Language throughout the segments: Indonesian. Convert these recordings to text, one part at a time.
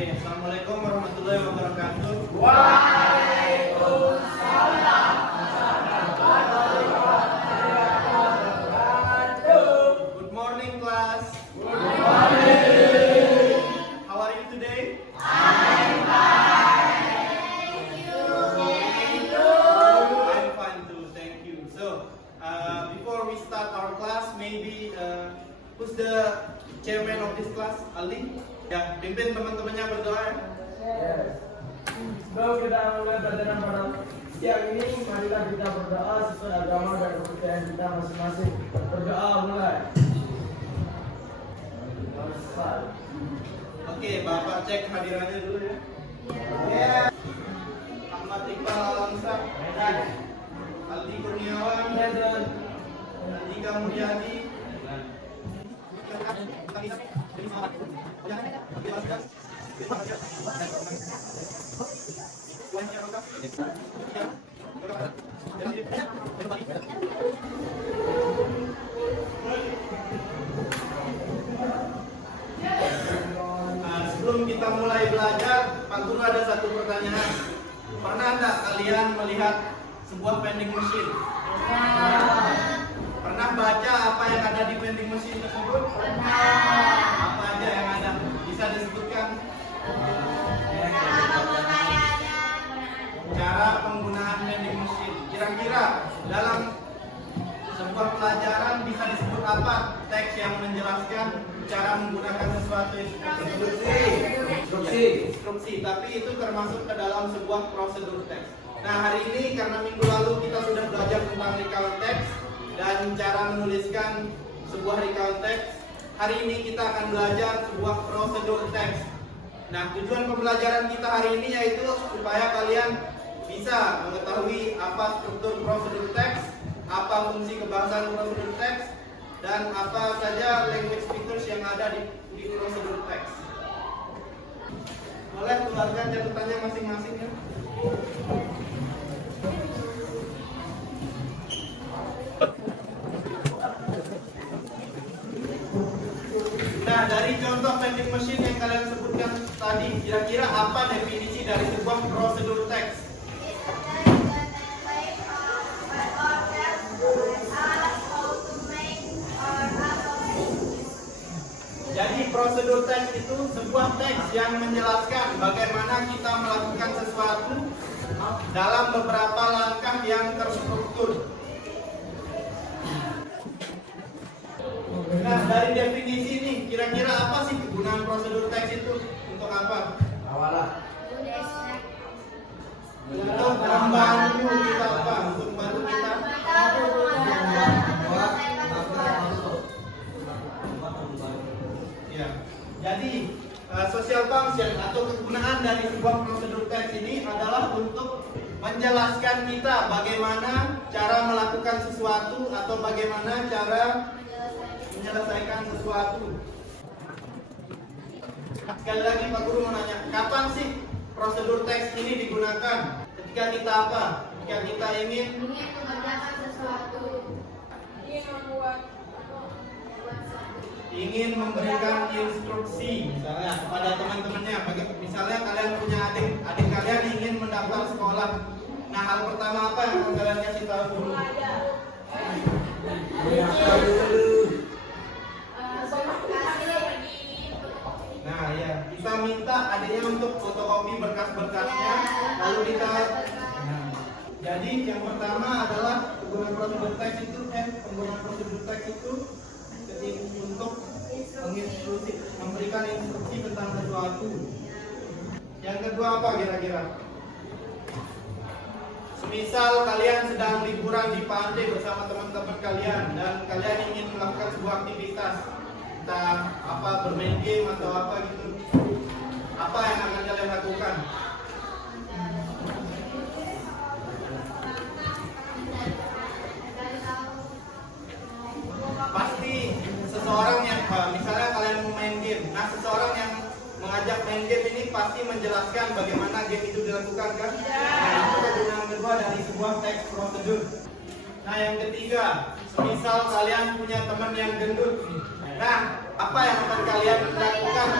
Oke, Assalamualaikum warahmatullahi wabarakatuh. Waalaikumsalam. Good morning, class. Good morning. How are you today? I'm fine. Thank you. I'm fine too, thank you. So, before we start our class, maybe who's the chairman of this class? Ali? Ya, pimpin teman-temannya berdoa ya. Yes. Sebelum kita mulai pelajaran pada siang ini, marilah kita berdoa sesuai agama dan kepercayaan kita masing-masing. Berdoa mulai. Oke, Bapak cek hadirannya dulu ya. Ya. Ahmad Iqbal Alamsa, Aldi Kurniawan, Andika Mulyadi, sebelum kita mulai belajar, Pak Guru ada satu pertanyaan. Pernah enggak kalian melihat sebuah vending machine? Pernah baca apa yang ada di vending machine tersebut? Apa aja yang ada? Bisa disebutkan? Cara penggunaan vending machine. Kira-kira dalam sebuah pelajaran bisa disebut apa? Teks yang menjelaskan cara menggunakan sesuatu instruksi. Tapi itu termasuk ke dalam sebuah prosedur teks. Nah, hari ini karena minggu lalu kita sudah belajar tentang recount text dan cara menuliskan sebuah recount text, hari ini kita akan belajar sebuah prosedur teks. Nah, tujuan pembelajaran kita hari ini yaitu supaya kalian bisa mengetahui apa struktur prosedur teks, apa fungsi kebahasaan prosedur teks, dan apa saja language features yang ada di prosedur teks. Boleh keluarkan catatannya masing-masing ya. Nah, dari contoh vending machine yang kalian sebutkan tadi, kira-kira apa definisi dari sebuah prosedur teks? Jadi prosedur teks itu sebuah teks yang menjelaskan bagaimana kita melakukan sesuatu dalam beberapa langkah yang terstruktur. Nah, dari definisi ini, kira-kira apa sih kegunaan prosedur teks itu? Untuk apa? Awalah. Untuk membantu kita apa? Untuk membantu kita ya. Jadi social function atau kegunaan dari sebuah prosedur teks ini adalah untuk menjelaskan kita bagaimana cara melakukan sesuatu atau bagaimana cara menyelesaikan sesuatu. Sekali lagi Pak Guru mau nanya, kapan sih prosedur teks ini digunakan? Ketika kita apa? Ketika kita ingin mengerjakan sesuatu, ingin memberikan instruksi misalnya kepada teman-temannya. Misalnya kalian punya adik kalian ingin mendaftar sekolah. Nah, hal pertama apa yang akan kalian kasih tahu dulu? Nah, ya, kita minta adiknya untuk fotokopi berkas-berkasnya, lalu kita. Nah, jadi yang pertama adalah penggunaan prosedur teks itu, penggunaan prosedur teks itu untuk menginstruksi, memberikan instruksi tentang sesuatu. Yang kedua apa kira-kira? Semisal kalian sedang liburan di pantai bersama teman-teman kalian dan kalian ingin melakukan sebuah aktivitas, entah apa, bermain game atau apa gitu, apa yang akan kalian lakukan? Pasti seseorang yang misalnya kalian mau main game, nah seseorang yang mengajak main game ini pasti menjelaskan bagaimana game itu dilakukan kan? Nah, itu kegunaan kedua dari sebuah teks prosedur. Nah, yang ketiga, misal kalian punya teman yang gendut, nah apa yang akan kalian lakukan?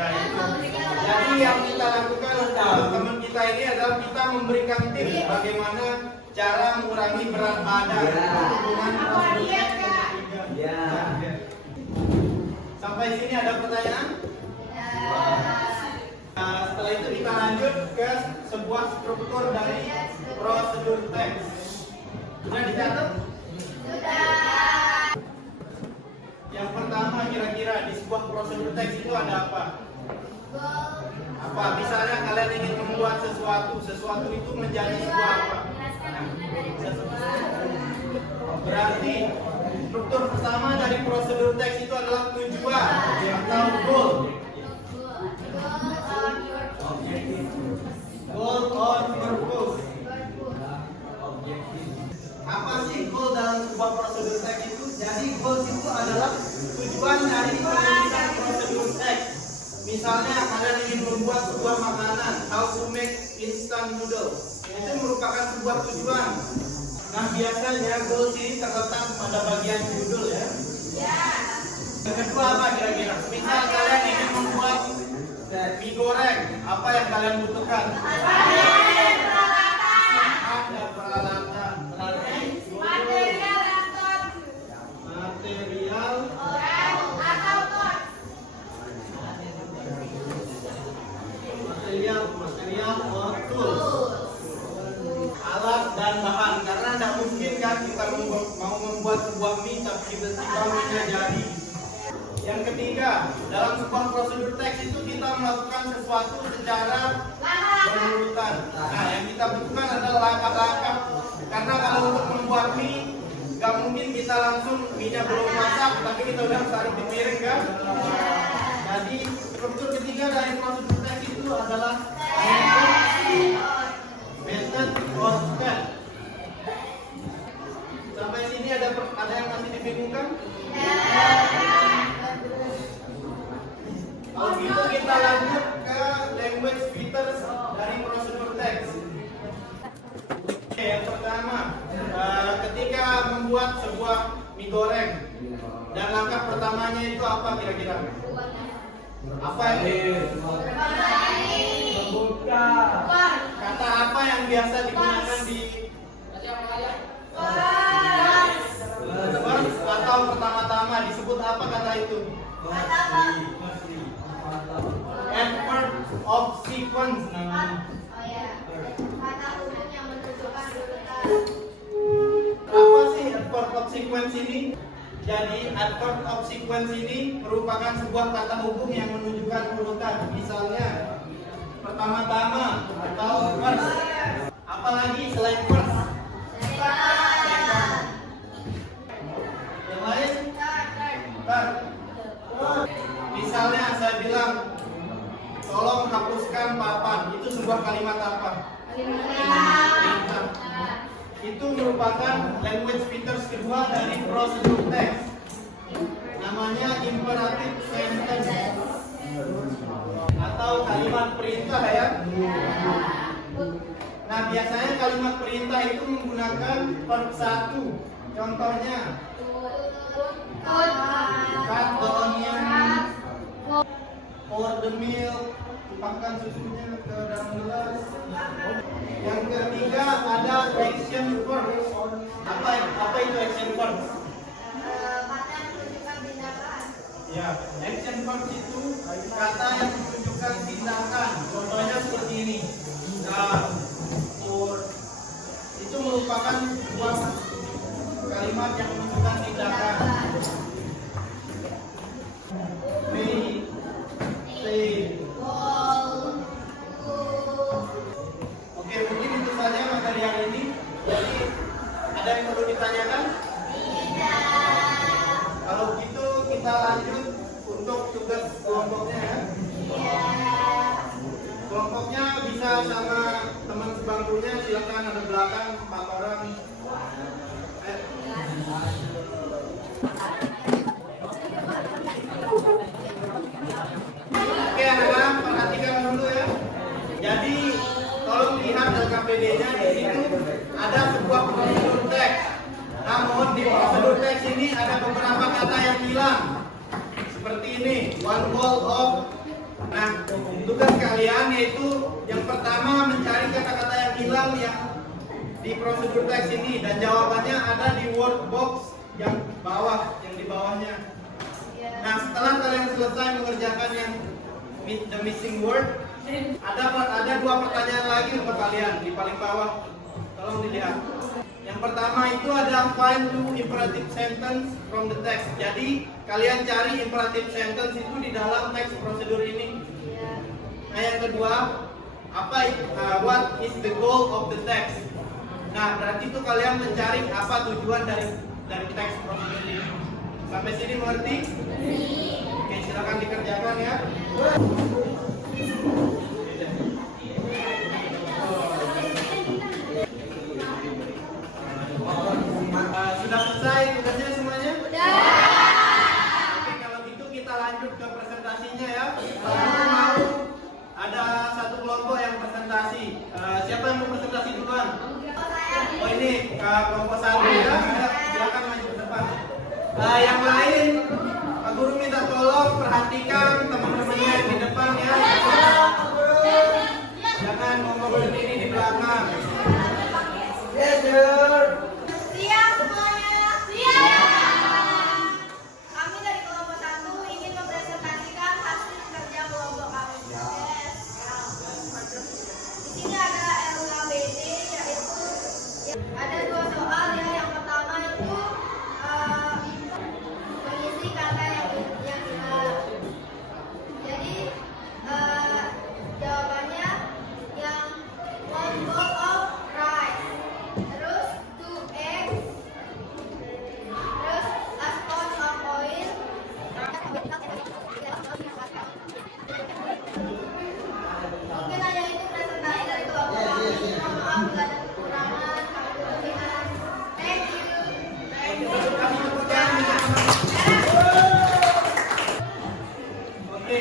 Ya, itu. Jadi yang kita lakukan untuk teman kita ini adalah kita memberikan tips bagaimana cara mengurangi berat badan dengan prosedur teks yang ketiga. Sampai sini ada pertanyaan? Nah, setelah itu kita lanjut ke sebuah struktur dari prosedur teks. Sudah dicatat? Yang pertama kira-kira di sebuah prosedur teks itu ada apa? Apa? Misalnya kalian ingin membuat sesuatu itu menjadi sebuah apa? Berarti struktur pertama dari prosedur teks itu adalah tujuan atau goal. Goal or purpose. Apa sih goal dalam sebuah prosedur teks itu? Jadi goal itu adalah tujuan dari penulisan prosedur teks. Misalnya kalian ingin membuat sebuah makanan, how to make instant noodles. Itu merupakan sebuah tujuan. Nah, biasanya goals ini terletak pada bagian judul ya. Yang kedua apa kira-kira? Misal kalian ingin membuat mie goreng, apa yang kalian butuhkan? Ada peralatan. Material or tools. Alat dan bahan, karena tidak mungkin kan kita mau membuat sebuah mie tapi tiba-tiba mie-nya jadi. Yang ketiga, dalam sebuah prosedur teks itu kita melakukan sesuatu secara berurutan. Nah, yang kita butuhkan adalah langkah-langkah. Karena kalau untuk membuat mie, nggak mungkin kita langsung mie-nya belum masak, tapi kita udah taruh di piring kan? Jadi struktur ketiga dari prosedur teks itu adalah method or step. Sampai sini ada yang masih dibingungkan? Kalau gitu kita lanjut ke language features dari prosedur teks. Oke, yang pertama, ketika membuat sebuah mie goreng, dan langkah pertamanya itu apa kira-kira? Apa yang Membuka. kata apa yang biasa digunakan di first atau pertama-tama disebut apa kata itu? Adverb of sequence namanya. Apa sih adverb of sequence ini? Jadi adverb of sequence ini merupakan sebuah kata hubung yang menunjukkan urutan. Misalnya pertama-tama atau first. Apalagi selain first? Yang lain? Third. Misalnya saya bilang, tolong hapuskan papan. Itu sebuah kalimat apa? Perintah. Itu merupakan language features kedua dari prosedur teks. Namanya imperative sentence atau kalimat perintah ya. Nah, biasanya kalimat perintah itu menggunakan verb 1. Contohnya, cut the onion, pour the milk, tumpahkan susunya ke dalam gelas. Yang ketiga ada action verb. Apa itu action verb? Ya, action verb itu kata yang menunjukkan tindakan. Contohnya seperti ini. Itu merupakan sebuah kalimat yang menunjukkan tindakan. May, say. Oke, mungkin itu saja materi hari ini. Jadi ada yang perlu ditanyakan? Kalau begitu kita lanjut untuk tugas kelompoknya ya. Kelompoknya bisa sama teman sebangkunya, silakan ada belakang 4 orang. Oke anak-anak, perhatikan dulu ya. Jadi tolong lihat LKPD-nya, di situ ada sebuah prosedur teks. Namun di prosedur teks ini ada beberapa kata yang hilang. Seperti ini, one bowl of. Nah, diulang yang di prosedur teks ini, dan jawabannya ada di workbox yang bawah, yang di bawahnya. Nah, setelah kalian selesai mengerjakan yang the missing word, ada dua pertanyaan lagi untuk kalian di paling bawah. Tolong dilihat. Yang pertama itu ada find two imperative sentence from the text. Jadi kalian cari imperative sentence itu di dalam teks prosedur ini. Nah, yang kedua, what is the goal of the text? Nah, berarti itu kalian mencari apa tujuan dari teks prosedur ini. Sampai sini mengerti? Oke, silakan dikerjakan ya. Sudah selesai tugasnya semuanya? Udah. Oke, kalau gitu kita lanjut ke presentasinya ya. Mau ada satu kelompok yang presentasi. Siapa yang mau presentasi duluan? Oh, ini kelompok satu ya. Ayo, silakan maju ke depan. Yang lain, Pak Guru minta tolong perhatikan teman-temannya yang di depan ya. Jangan ngomong berdiri di belakang. Yes, sir. Siap semuanya. Siap. Kami dari kelompok 1 ingin mempresentasikan hasil kerja kelompok kami. Yes. Di sini ada LKBD, yaitu ada 2 soal ya. Yang pertama itu mengisi kata yang benar. Jadi jawabannya yang 1 bowl of rice, terus 2 eggs, terus a spoon of oil. Mungkin aja itu presentasi dari kelompok kami. Mohon maaf bila ada kekurangan. Kami berlebihan. Thank you. Oke,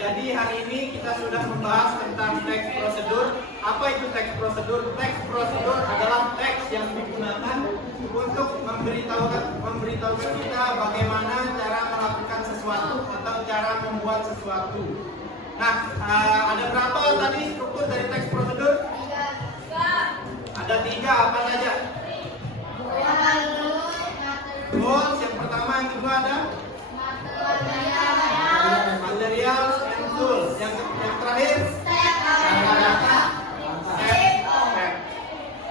jadi hari ini kita sudah membahas tentang teks prosedur. Apa itu teks prosedur? Teks prosedur adalah teks yang digunakan untuk memberitahukan kita bagaimana cara melakukan sesuatu atau cara membuat sesuatu. Nah, ada berapa tadi struktur dari teks prosedur? 3. Ada 3, apa saja? Goals, yang pertama, yang kedua ada material and tools. Yang terakhir step.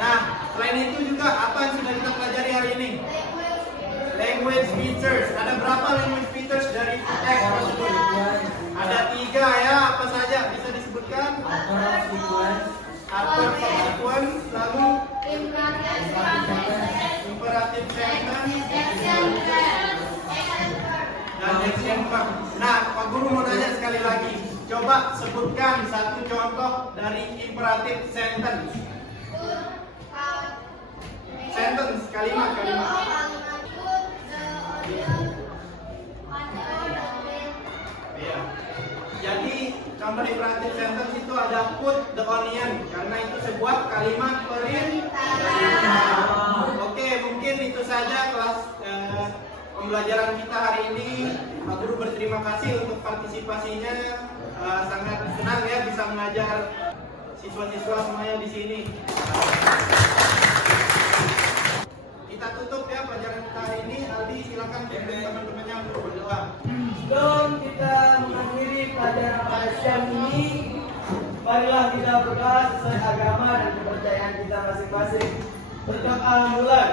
Nah, selain itu juga apa yang sudah kita pelajari hari ini? Language features. Ada berapa language features dari teks prosedur? Ada 3 ya. Apa saja bisa disebutkan? Adverb consequence, lalu imperative sentence, dan action verb. Nah, Pak Guru mau nanya sekali lagi. Coba sebutkan satu contoh dari imperative sentence. Sentence, kalimat. Iya. Jadi contoh imperative sentence itu ada put the onion, karena itu sebuah kalimat perintah. Oke, mungkin itu saja kelas pembelajaran kita hari ini. Pak Guru berterima kasih untuk partisipasinya. Sangat senang ya bisa mengajar siswa-siswa semuanya di sini. Kita tutup ya pelajaran kita hari ini. Aldi, silakan pimpin teman-temannya untuk berdoa. Sebelum kita mengakhiri pelajaran pada siang ini, marilah kita berdoa sesuai agama dan kepercayaan kita masing-masing. Berdoa mulai.